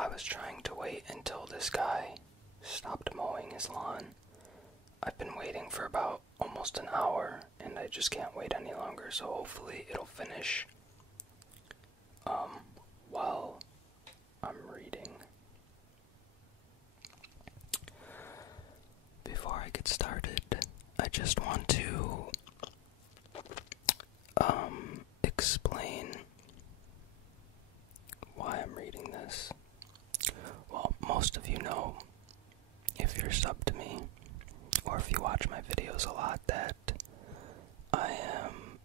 I was trying to wait until this guy stopped mowing his lawn. I've been waiting for about almost an hour, and I just can't wait any longer, so hopefully it'll finish while I'm reading. Before I get started, I just want to explain why I'm reading this. Well, most of you know, if you're subbed to me, or if you watch my videos a lot, that I am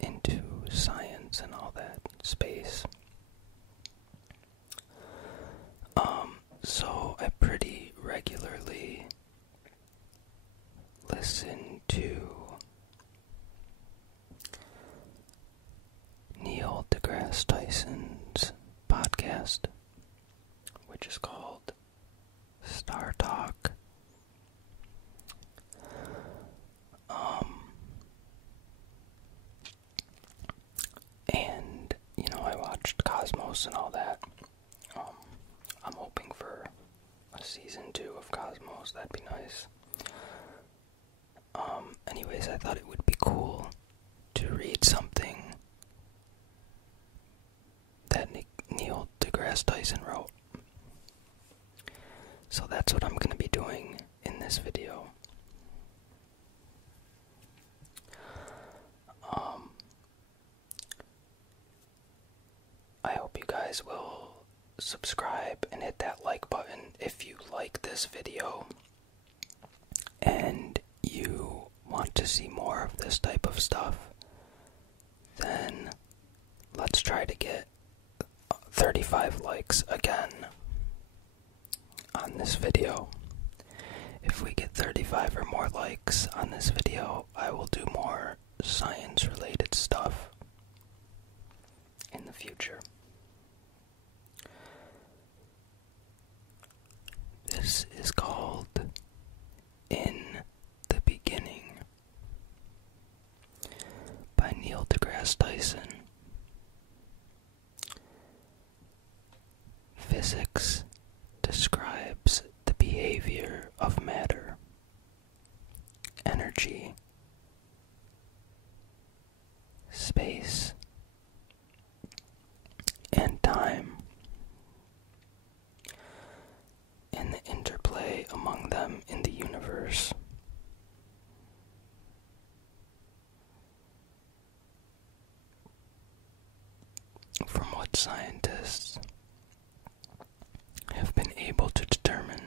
into science and all that, space. So I pretty regularly listen to Neil deGrasse Tyson's podcast, which is called Star Talk. And, I watched Cosmos and all that. I'm hoping for a season 2 of Cosmos. That'd be nice. Anyways, I thought it would be cool to read something that Neil deGrasse Tyson wrote. So that's what I'm going to be doing in this video. I hope you guys will subscribe and hit that like button if you like this video and you want to see more of this type of stuff. Then let's try to get 35 likes again on this video. If we get 35 or more likes on this video, I will do more science-related stuff in the future. This is called In the Beginning by Neil deGrasse Tyson. Physics describes the behavior of matter, energy, space, and time, and the interplay among them in the universe. From what scientists have been able to determine,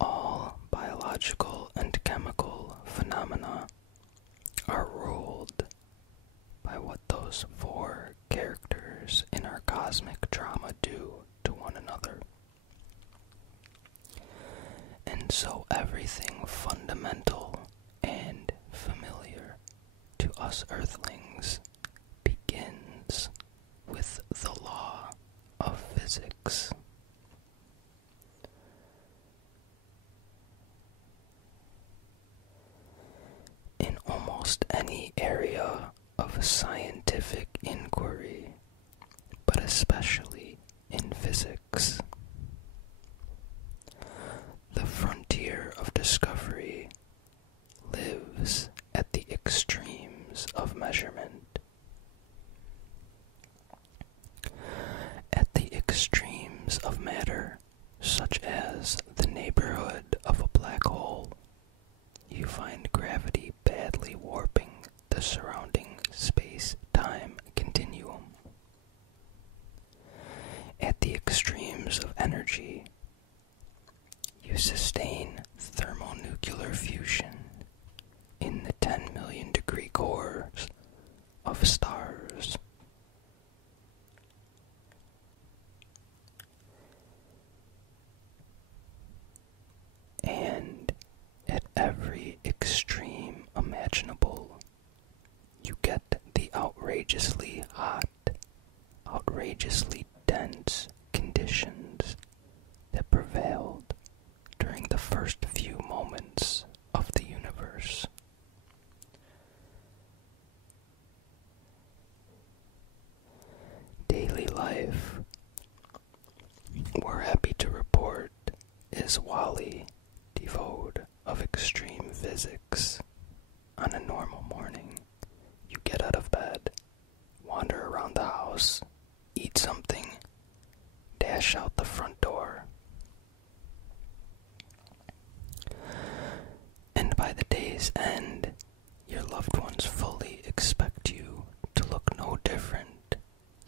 all biological and chemical phenomena are ruled by what those 4 characters in our cosmic drama do to one another. And so everything fundamental and familiar to us earthlings begins with the law of physics. In almost any area of scientific inquiry, but especially in physics, the frontier of discovery lives at the extremes of measurement. At the extremes of matter, such as the neighborhood of a black hole, you find gravity badly warping the surrounding space-time continuum. At the extremes of energy, you sustain thermonuclear fusion in the 10 million degree cores of stars. And at every extreme imaginable, you get the outrageously hot, outrageously dense conditions that prevailed during the first few moments of the universe. is Wally, devoid of extreme physics. On a normal morning, you get out of bed, wander around the house, eat something, dash out the front door. And by the day's end, your loved ones fully expect you to look no different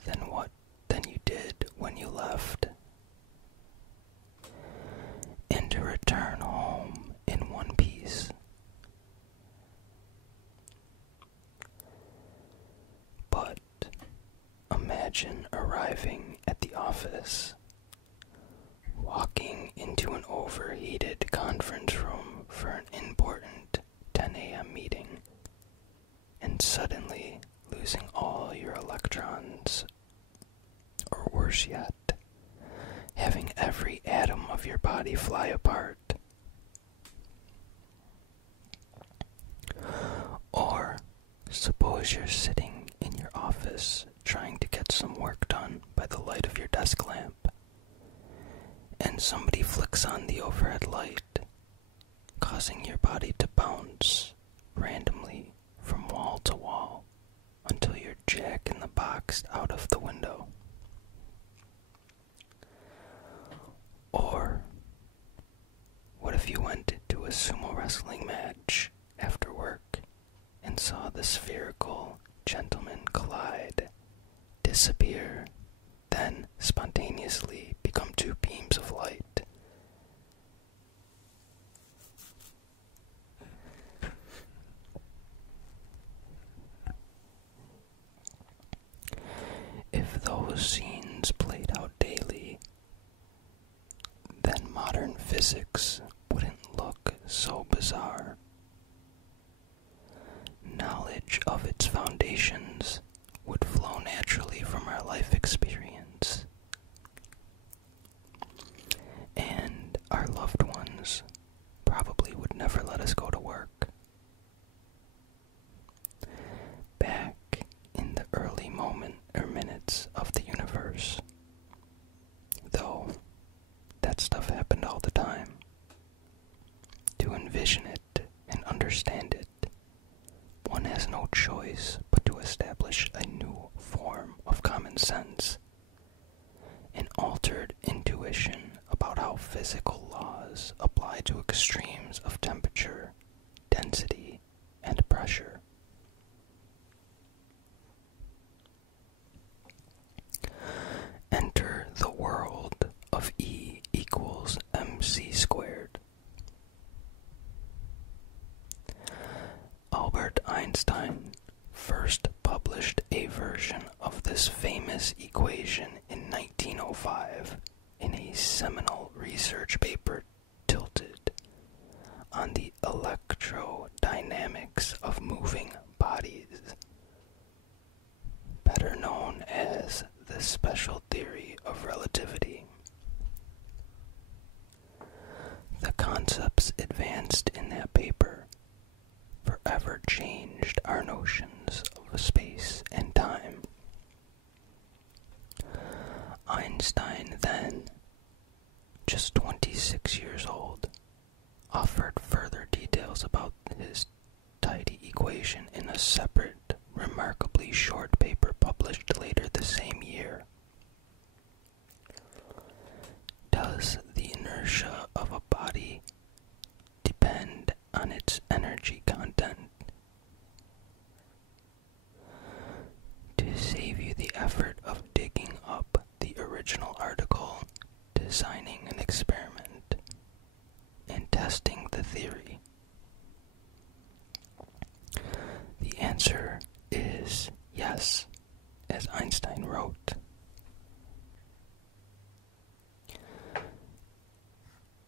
than you did when you left, and to return home in one piece. But imagine arriving at the office, walking into an overheated conference room for an important 10 a.m. meeting, and suddenly losing all your electrons, or worse yet, having every atom of your body fly apart. Or suppose you're sitting in your office trying to get some work done by the light of your desk lamp, and somebody flicks on the overhead light, causing your body to bounce randomly from wall to wall until you're jack-in-the-box out of the window. Or what if you went to a sumo wrestling match after work and saw the spherical gentleman collide, disappear, then spontaneously become two beams of light? If those scenes played out daily, then modern physics wouldn't look so bizarre. Knowledge of its foundations would flow naturally from our life experience, and our loved ones probably would never let us go to work. Back in the early minutes of the universe, though that stuff happened all the time, to envision it and understand it, one has no choice but to establish a new form of common sense, an altered intuition about how physical laws apply to extremes of temperature, density, and pressure. Enter the world of E equals mc squared. Albert Einstein first published a version of this famous equation in 1905 in a seminal research paper tilted on the electrodynamics of moving bodies, better known as the special theory of relativity. The concepts advanced in that paper forever changed our notions of space and time. Einstein then, just 26 years old, offered further details about his tidy equation in a separate, remarkably short paper published later the same year. Does the inertia of a body depend on its energy content? To save you the effort of digging up the original article, designing an experiment, and testing the theory, the answer is yes, as Einstein wrote.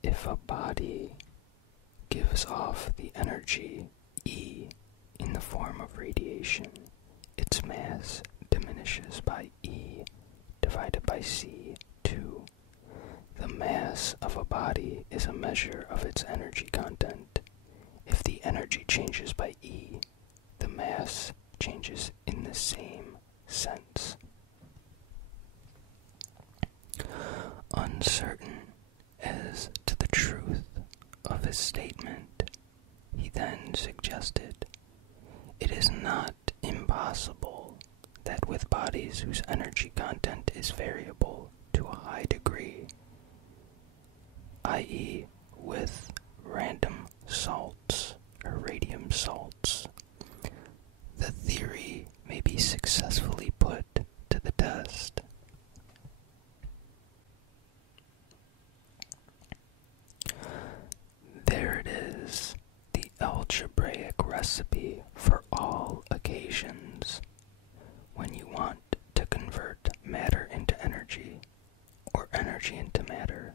If a body gives off the energy E in the form of radiation, its mass diminishes by E divided by C2. The mass of a body is a measure of its energy content. If the energy changes by E, the mass changes in the same sense. Uncertain as to the true this statement, he then suggested, "It is not impossible that with bodies whose energy content is variable to a high degree, i.e. with random salts or radium salts, the theory may be successfully put to the test." There it is, the algebraic recipe for all occasions. When you want to convert matter into energy, or energy into matter,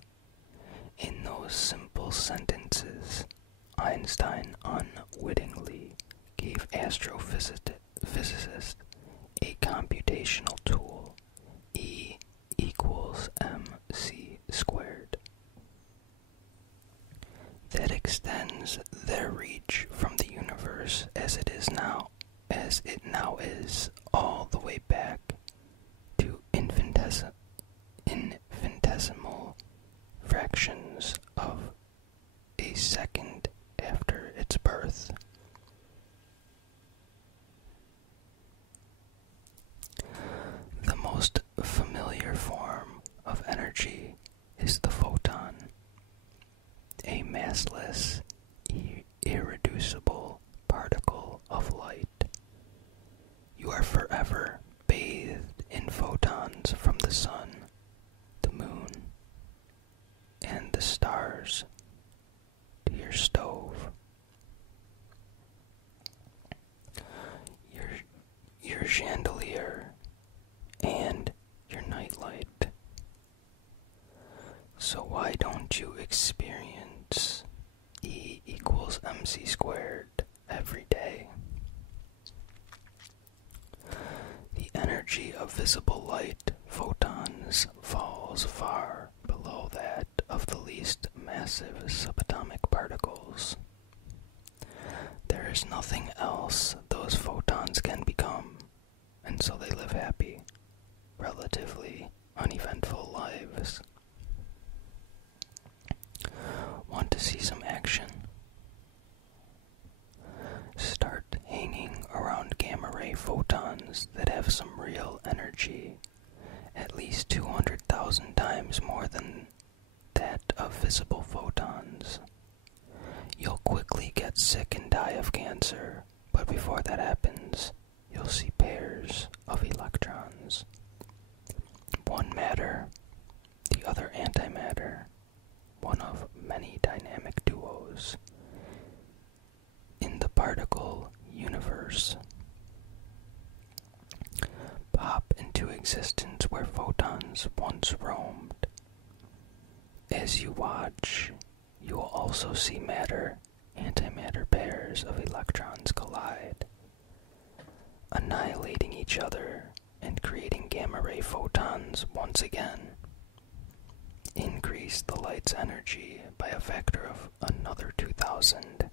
in those simple sentences, Einstein unwittingly gave astrophysicists a computational tool, E equals mc squared, that extends their reach from the universe as it now is, all the way back to infinitesimal fractions of a second after its birth. The most familiar form of energy is the photon, a massless, irreducible particle of light. You are forever bathed in photons from the sun, the moon, and the stars to your stove, your chandelier, and your nightlight. So why don't you experience E equals mc squared every day? The energy of visible light, photons, falls far below that of the least massive subatomic particles. There is nothing else those photons can become, and so they live happy, relatively uneventful lives. Want to see some action? Start hanging around gamma ray photons that have some real energy, at least 200,000 times more than that of visible photons. You'll quickly get sick and die of cancer, but before that happens, you'll see pairs of electrons. One matter, the other antimatter, one of many dynamic duos in the particle universe, pop into existence where photons once roamed. As you watch, you will also see matter-antimatter pairs of electrons collide, annihilating each other and creating gamma-ray photons once again. Increase the light's energy by a factor of another 2,000,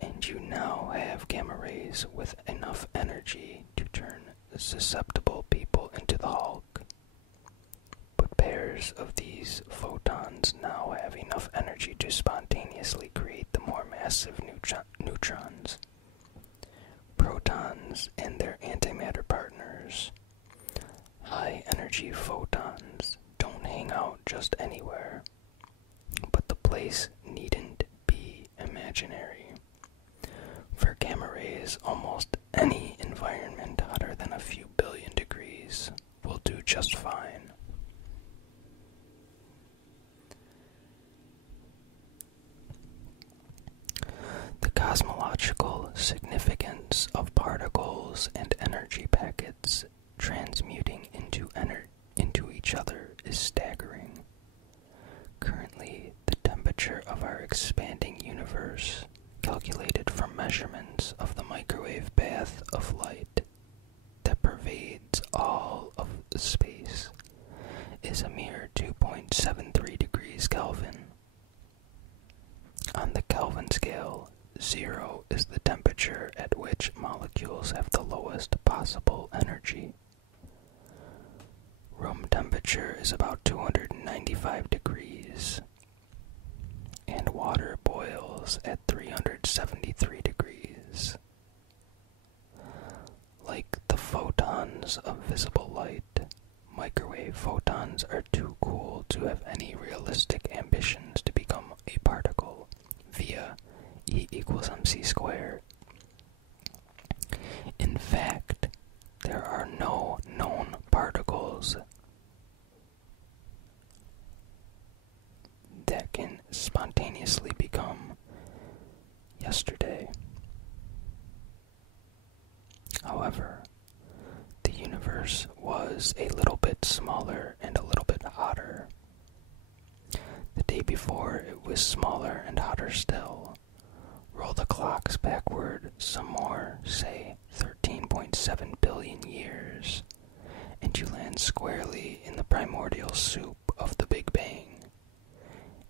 and you now have gamma rays with enough energy to turn susceptible people into the Hulk. But pairs of these photons now have enough energy to spontaneously create the more massive neutrons, protons, and their antimatter partners. High-energy photons don't hang out just anywhere, but the place needn't be imaginary. For gamma rays, almost any environment hotter than a few billion degrees will do just fine. The cosmological significance of particles and energy packets transmuting into each other is staggering. Currently, the temperature of our expanding universe, calculated from measurements of the microwave bath of light that pervades all of space, is a mere 2.73 degrees Kelvin. On the Kelvin scale, 0 is the temperature at which molecules have the lowest possible energy. Room temperature is about 295 degrees, and water boils at 373 degrees. Like the photons of visible light, microwave photons are too cool to have any realistic ambitions to become a particle via E equals mc squared. In fact, there are no known particles that can spontaneously become yesterday. However, the universe was a little bit smaller and a little bit hotter. The day before, it was smaller and hotter still. Roll the clocks backward some more, say 13.7 billion years, and you land squarely in the primordial soup of the Big Bang,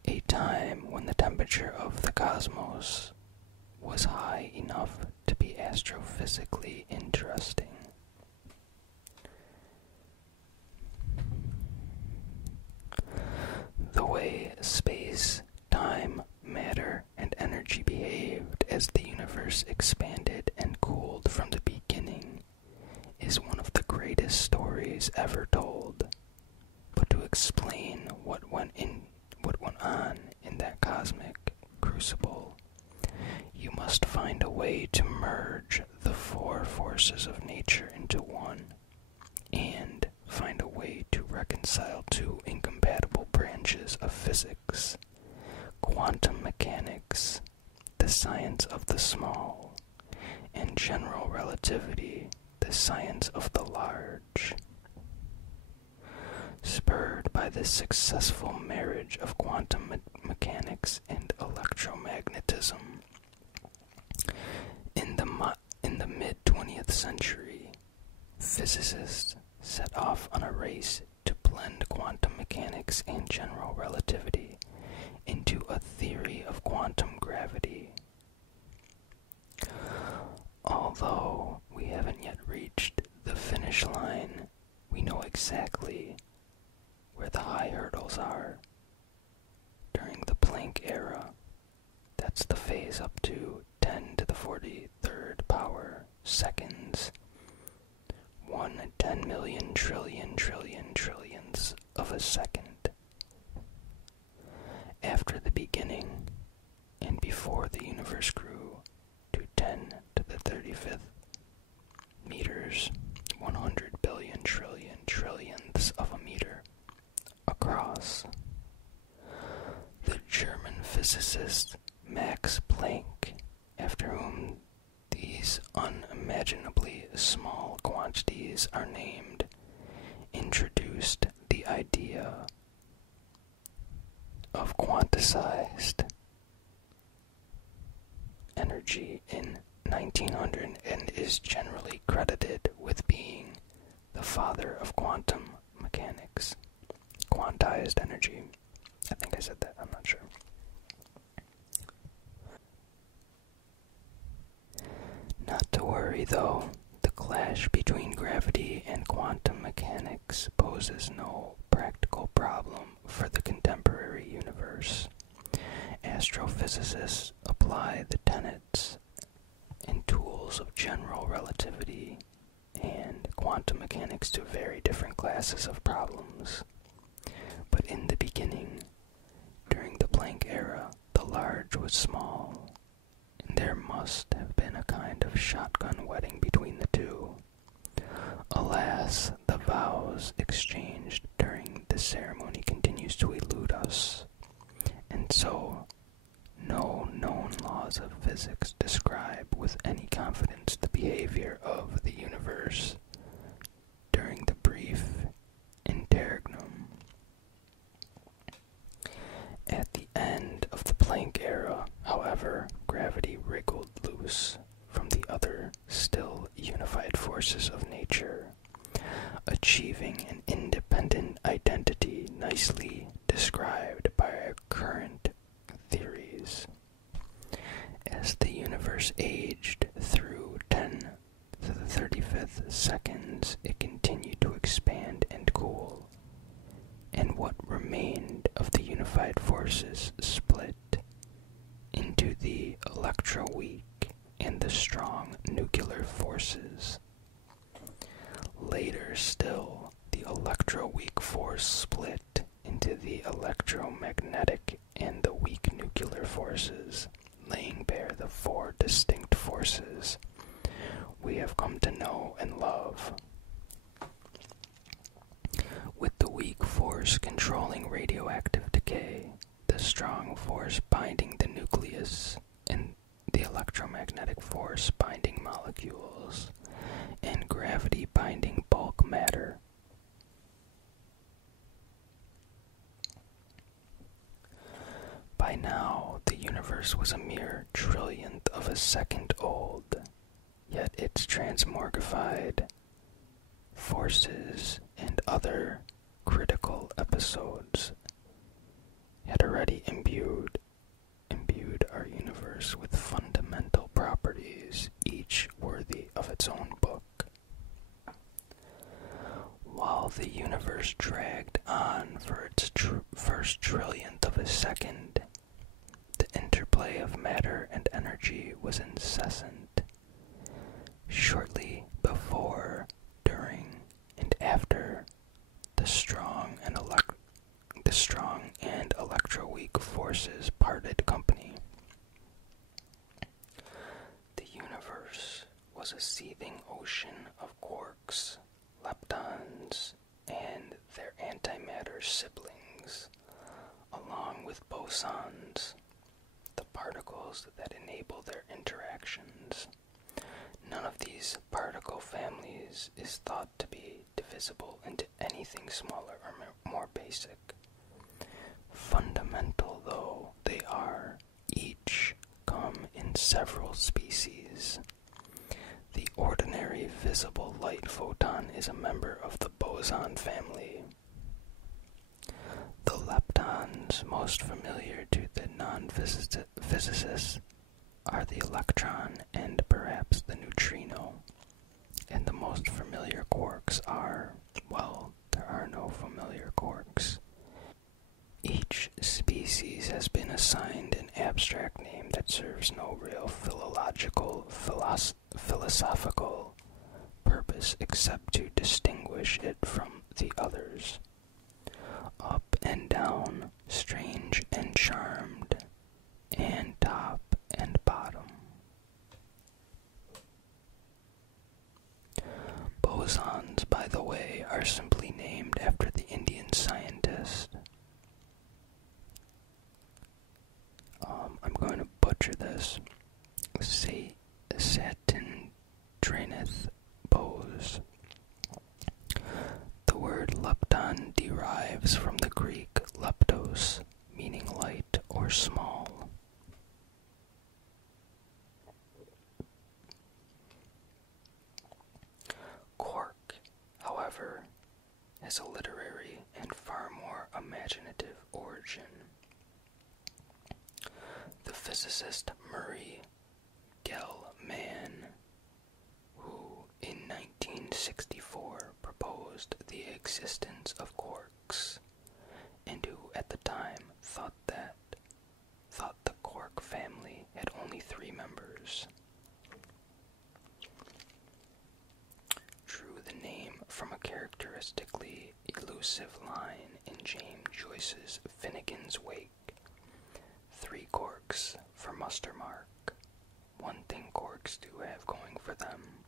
a time when the temperature of the cosmos was high enough to be astrophysically interesting. The way space, time, matter, and energy behaved as the universe expanded and cooled from the beginning is one of the greatest stories ever told. But to explain what went on in that cosmic crucible, you must find a way to merge the four forces of nature into one, and find a way to reconcile two incompatible branches of physics: quantum mechanics, the science of the small, and general relativity, the science of the large. Spurred by this successful marriage of quantum mechanics and electromagnetism, in the mid-20th century, physicists set off on a race to blend quantum mechanics and general relativity into a theory of quantum gravity. Although we haven't yet reached the finish line, we know exactly where the high hurdles are. During the Planck era, that's the phase up to 10 to the 43rd power seconds, 1 10,000,000 trillions of a second. After the beginning, and before the universe grew to 10 to the 35th meters, 100 billion trillionths of a meter across, the German physicist Max Planck, after whom these unimaginably small quantities are named, introduced the idea of quantized energy in 1900 and is generally credited with being the father of quantum mechanics. Quantized energy. I think I said that, I'm not sure. Not to worry though, the clash between gravity and quantum mechanics poses no practical problem for the contemporary universe. Astrophysicists apply the tenets and tools of general relativity and quantum mechanics to very different classes of problems. But in the beginning, during the Planck era, the large was small, and there must have been a kind of shotgun wedding between the two. Alas, the vows exchanged during the ceremony continues to elude us, and so no known laws of physics describe with any confidence the behavior of the universe during the brief interregnum. At the end of the Planck era, however, gravity wriggled loose from the other still unified forces of nature, achieving an independent identity nicely described by our current theories. As the universe aged through 10 to the 35th seconds, it continued to expand and cool, and what remained of the unified forces split electroweak force split into the electromagnetic and the weak nuclear forces, laying bare the four distinct forces we have come to know and love. With the weak force controlling radioactive decay, the strong force binding the nucleus, and the electromagnetic force binding molecules, and gravity binding bulk matter. By now, the universe was a mere trillionth of a second old, yet its transmorgified forces and other critical episodes had already imbued our universe with fundamental properties, each worthy of its own book. While the universe dragged on for its first trillionth of a second, the interplay of matter and energy was incessant. Shortly before, during, and after the strong and electroweak forces parted company, the universe was a seething ocean of quarks, leptons, and their antimatter siblings, along with bosons, the particles that enable their interactions. None of these particle families is thought to be divisible into anything smaller or more basic. Fundamental though they are, each come in several species. The ordinary visible light photon is a member of the boson family. The leptons most familiar to the non-physicists are the electron and perhaps the neutrino, and the most familiar quarks are, well, there are no familiar quarks. Each species has been assigned an abstract name that serves no real philosophical purpose except to distinguish it from the others. Up and down, strange and charmed, and top and bottom. Bosons, by the way, are simply named after the Indian scientist. I'm going to butcher this. Satindranith Bose. The word lepton derives from the Greek leptos, meaning light or small. Quark, however, has a literary and far more imaginative origin. The physicist Murray Gell-Mann, who in 1964 proposed the existence of quarks, and who at the time thought the quark family had only 3 members, drew the name from a characteristically elusive line in James Joyce's Finnegan's Wake. 3 quarks for muster mark. One thing quarks do have going for them.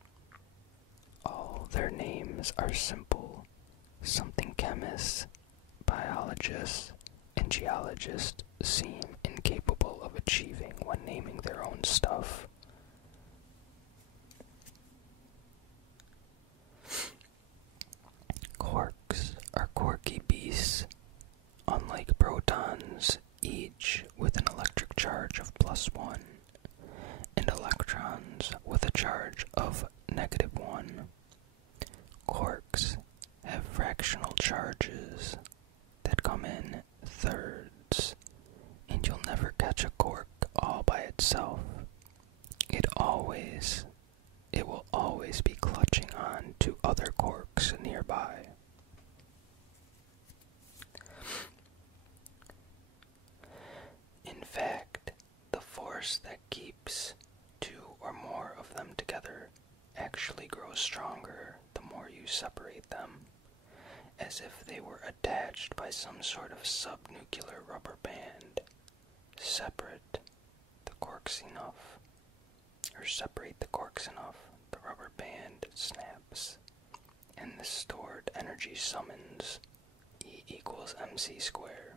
All their names are simple, something chemists, biologists, and geologists seem incapable of achieving when naming their own stuff. Quarks are quirky beasts, unlike protons, each with an electric charge of +1, and electrons with a charge of -1. Quarks have fractional charges that come in thirds, and you'll never catch a quark all by itself. It will always be clutching on to other quarks nearby. In fact, the force that keeps 2 or more of them together actually grows stronger the more you separate them, as as if they were attached by some sort of subnuclear rubber band. Separate the corks enough, the rubber band snaps, and the stored energy summons E equals mc squared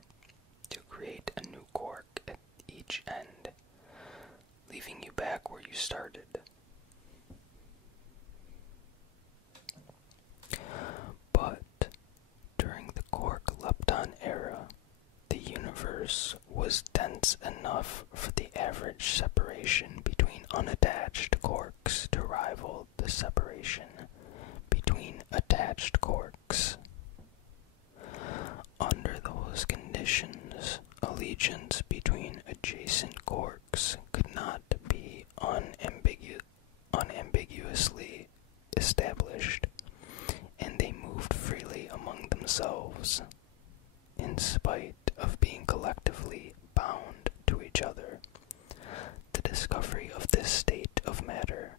to create a new cork at each end, leaving you back where you started. But during the quark-lepton era, the universe was dense enough for the average separation between unattached quarks to rival the separation between attached quarks. Under those conditions, allegiance between adjacent quarks could not be unambiguously established, and they moved freely among themselves, in spite of being collectively bound to each other. The discovery of this state of matter,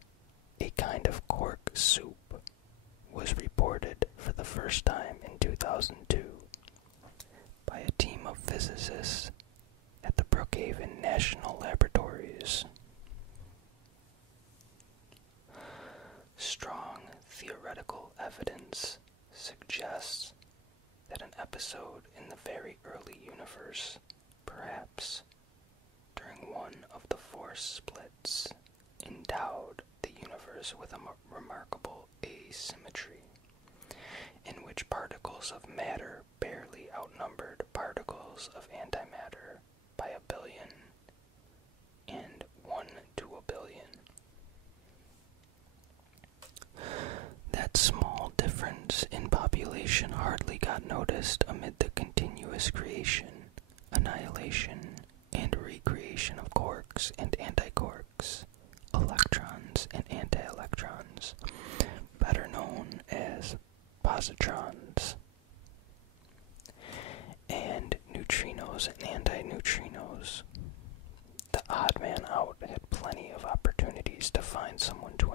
a kind of quark soup, was reported for the first time in 2002 by a team of physicists at the Brookhaven National Laboratories. Strong theoretical evidence suggests that an episode in the very early universe, perhaps during one of the force splits, endowed the universe with a remarkable asymmetry, in which particles of matter barely outnumbered particles of antimatter by 1 billion and 1 to 1 billion. That small difference in population hardly got noticed amid the continuous creation, annihilation, and recreation of quarks and antiquarks, electrons and anti-electrons, better known as positrons, and neutrinos and antineutrinos. The odd man out had plenty of opportunities to find someone to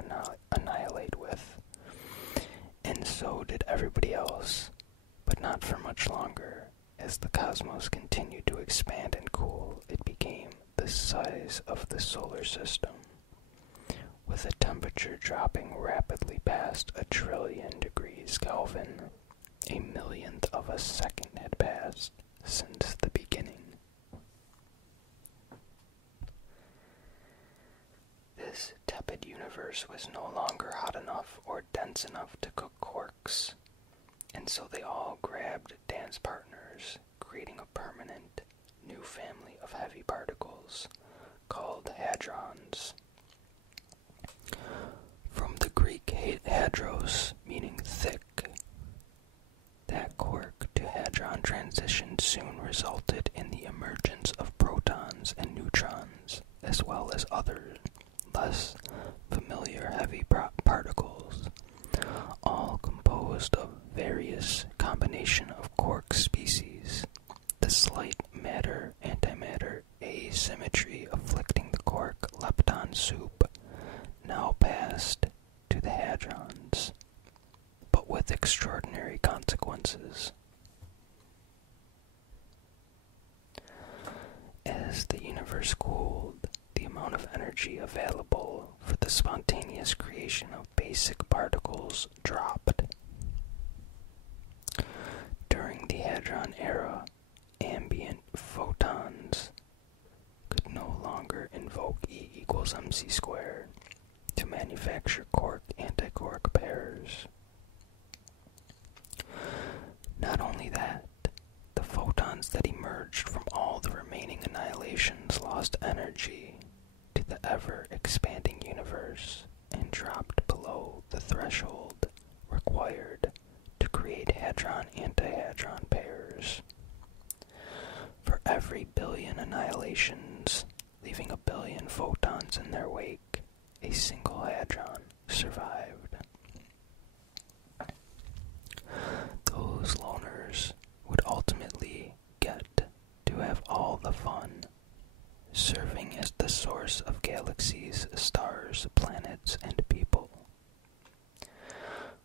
annihilate with, and so did everybody else, but not for much longer. As the cosmos continued to expand and cool, it became the size of the solar system, with a temperature dropping rapidly past 1 trillion degrees Kelvin. A millionth of a second had passed since the beginning. This tepid universe was no longer hot enough or dense enough to cook quarks, and so they all grabbed dance partners, creating a permanent new family of heavy particles called hadrons. From the Greek hadros, meaning thick, that quark to hadron transition soon resulted in the emergence of protons and neutrons, as well as other, less familiar heavy particles, all composed of various combination of quark species. The slight matter-antimatter asymmetry afflicting the quark-lepton soup now passed to the hadrons, but with extraordinary consequences. As the universe cooled, the amount of energy available for the spontaneous creation of basic particles dropped. During the hadron era, ambient photons could no longer invoke E equals mc squared to manufacture quark-antiquark pairs. Not only that, the photons that emerged from all the remaining annihilations lost energy to the ever-expanding universe and dropped below the threshold required to create hadron-antihadron pairs. For every billion annihilations, leaving 1 billion photons in their wake, a single hadron survived. Those loners would ultimately get to have all the fun, serving as the source of galaxies, stars, planets, and people.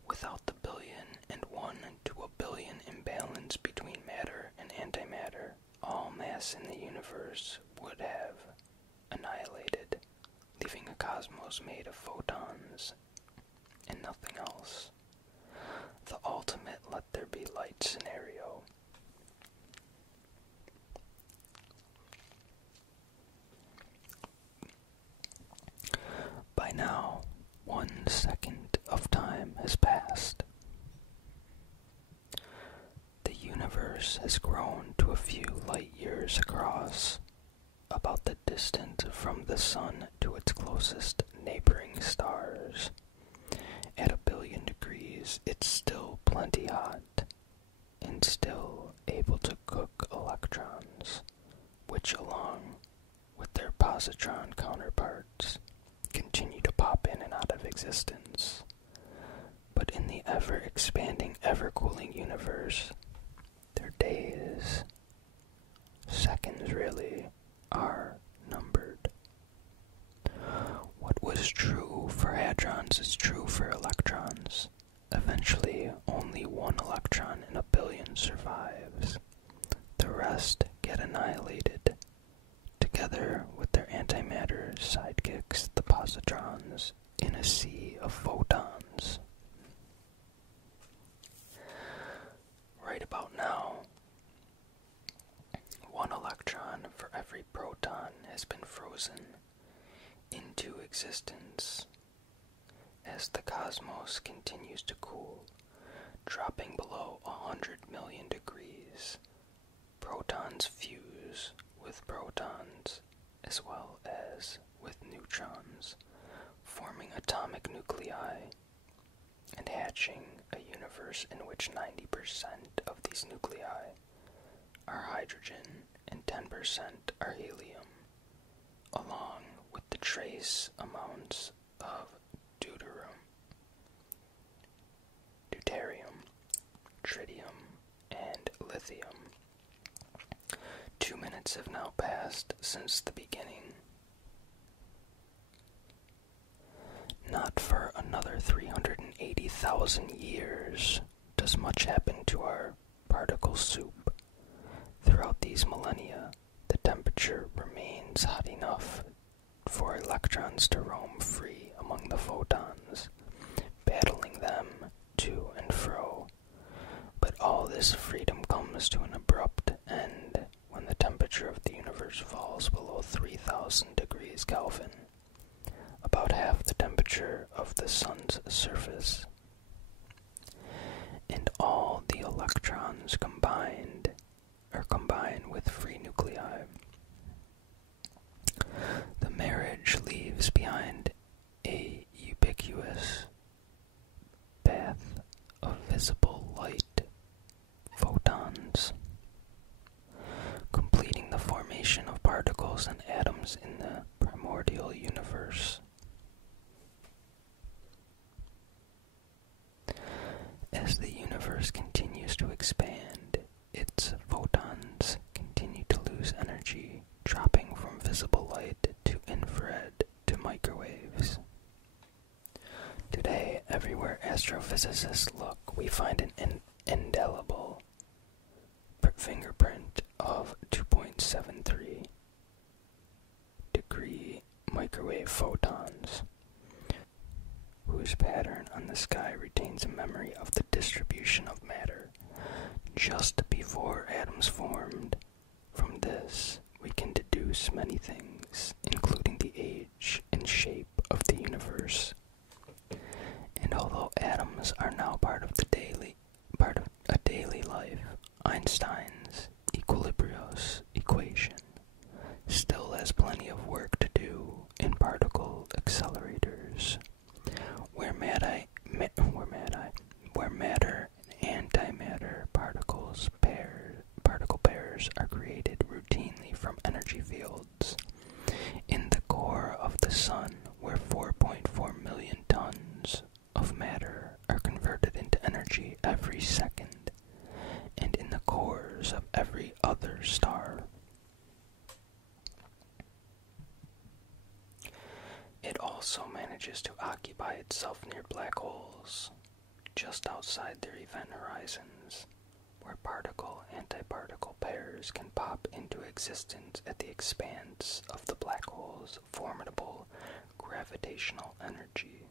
Without the 1 billion and 1 to 1 billion universe would have annihilated, leaving a cosmos made of photons and nothing else. The ultimate let there be light scenario. By now, 1 second of time has passed. The universe has grown to a few light years across, about the distance from the sun to its closest neighboring stars. At 1 billion degrees, it's still plenty hot, and still able to cook electrons, which along with their positron counterparts, continue to pop in and out of existence. But in the ever-expanding, ever-cooling universe, their days, seconds really, are numbered. What was true for hadrons is true for electrons. Eventually, only 1 electron in 1 billion survives. The rest get annihilated, together with their antimatter sidekicks, the positrons, in a sea of photons. Right about now, 1 electron for every proton has been frozen into existence as the cosmos continues to cool, dropping below 100 million degrees. Protons fuse with protons as well as with neutrons, forming atomic nuclei and hatching a universe in which 90% of these nuclei are hydrogen and 10% are helium, along with the trace amounts of deuterium, tritium, and lithium. 2 minutes have now passed since the beginning. Not for another 380,000 years does much happen to our particle soup. Throughout these millennia, the temperature remains hot enough for electrons to roam free among the photons, battling them to and fro. But all this freedom comes to an abrupt end when the temperature of the universe falls below 3,000 degrees Kelvin, about half the temperature of the sun's surface. And all the electrons combine with free nuclei. The marriage leaves behind a ubiquitous path of visible light, photons, completing the formation of particles and atoms in the primordial universe. As the universe continues to expand, its photons continue to lose energy, dropping from visible light to infrared to microwaves. Today, everywhere astrophysicists look, we find an indelible fingerprint of 2.73 degree microwave photons, whose pattern on the sky retains a memory of the distribution of matter just before atoms formed. From this, we can deduce many things, including the age and shape of the universe. And although atoms are now part of a daily life, Einstein's equilibrios equation still has plenty of work to do in particle accelerators, where matter and antimatter particle pairs are created routinely from energy fields. In the core of the sun, where 4.4 million tons of matter are converted into energy every second, and in the cores of every other star. It also manages to occupy itself near black holes, just outside their event horizons, where particle and antiparticle pairs can pop into existence at the expanse of the black hole's formidable gravitational energy.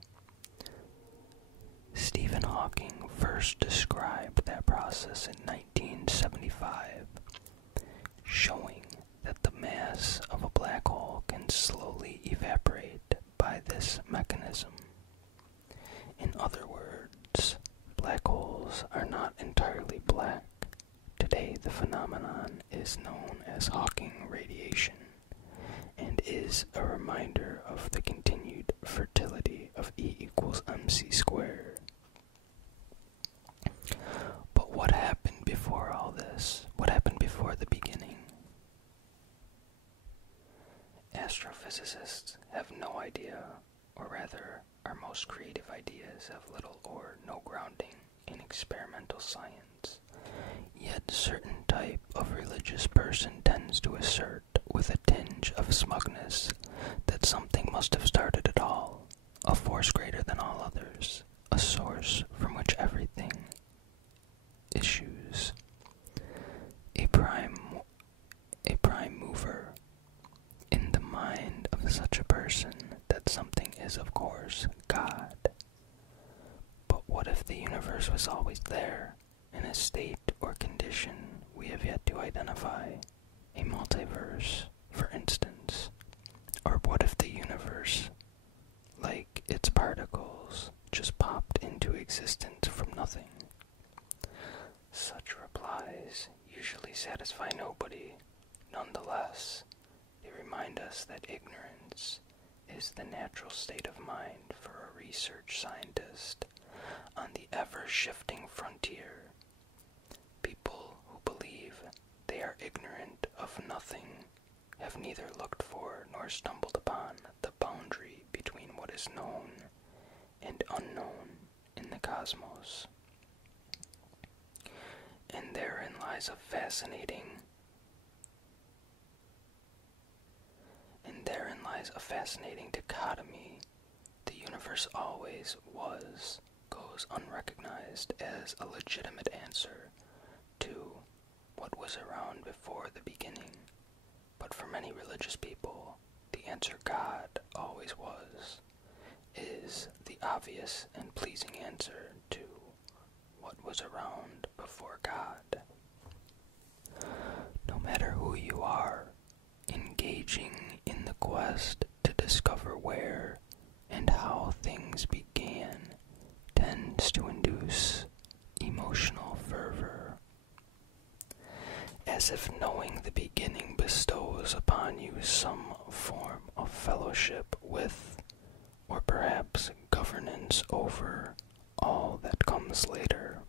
Stephen Hawking first described that process in 1975, showing that the mass of a black hole can slowly evaporate by this mechanism. In other words, black holes are not entirely black. Today, the phenomenon is known as Hawking radiation and is a reminder of the continued fertility of E equals mc squared. But what happened before all this? What happened before the beginning? Astrophysicists have no idea, or rather, our most creative ideas have little or no grounding in experimental science. Yet a certain type of religious person tends to assert, with a tinge of smugness, that something must have started it all, a force greater than all others, a source from which everything issues, a prime mover. In the mind of such a person, that something is, of course, God. But what if the universe was always there, in a state or condition we have yet to identify? A multiverse, for instance. Or what if the universe, like its particles, just popped into existence from nothing? Such replies usually satisfy nobody. Nonetheless, they remind us that ignorance is the natural state of mind for a research scientist on the ever-shifting frontier. People who believe they are ignorant of nothing have neither looked for nor stumbled upon the boundary between what is known and unknown in the cosmos. And therein lies a fascinating dichotomy. The universe always was, goes unrecognized as a legitimate answer to what was around before the beginning. But for many religious people, the answer God always was, is the obvious and pleasing answer to what was around before God. No matter who you are, engaging in the quest to discover where and how things began tends to induce emotional fervor, as if knowing the beginning bestows upon you some form of fellowship with, or perhaps governance over, all that comes later.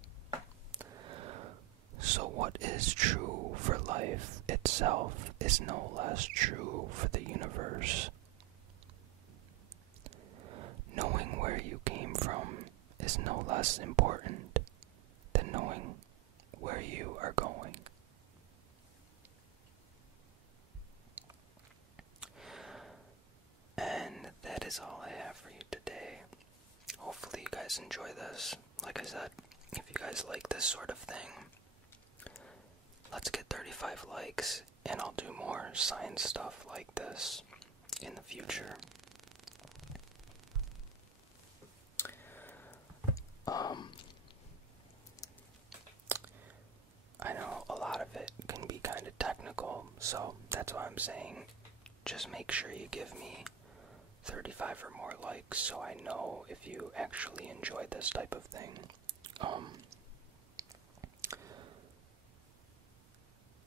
So what is true for life itself is no less true for the universe. Knowing where you came from is no less important than knowing where you are going. And that is all I have for you today. Hopefully you guys enjoy this. Like I said, if you guys like this sort of thing, let's get 35 likes, and I'll do more science stuff like this in the future. I know a lot of it can be kind of technical, so that's why I'm saying just make sure you give me 35 or more likes so I know if you actually enjoy this type of thing.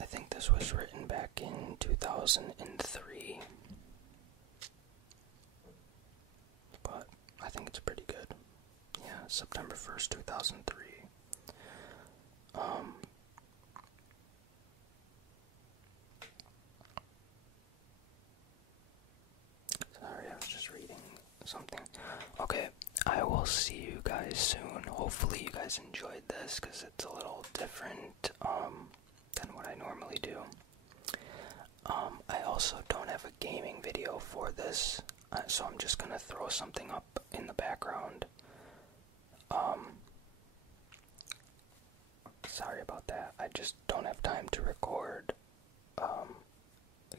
I think this was written back in 2003, but I think it's pretty good. Yeah, September 1st, 2003. Sorry, I was just reading something. Okay, I will see you guys soon. Hopefully you guys enjoyed this, because it's a little different, than what I normally do. I also don't have a gaming video for this, so I'm just gonna throw something up in the background. Sorry about that. I just don't have time to record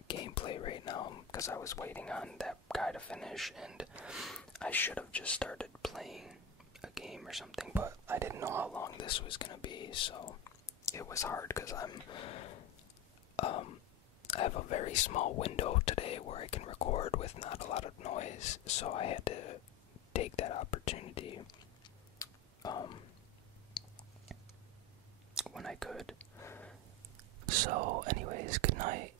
gameplay right now because I was waiting on that guy to finish, and I should have just started playing a game or something, but I didn't know how long this was gonna be, so it was hard because I have a very small window today where I can record with not a lot of noise, so I had to take that opportunity when I could. So anyways, good night.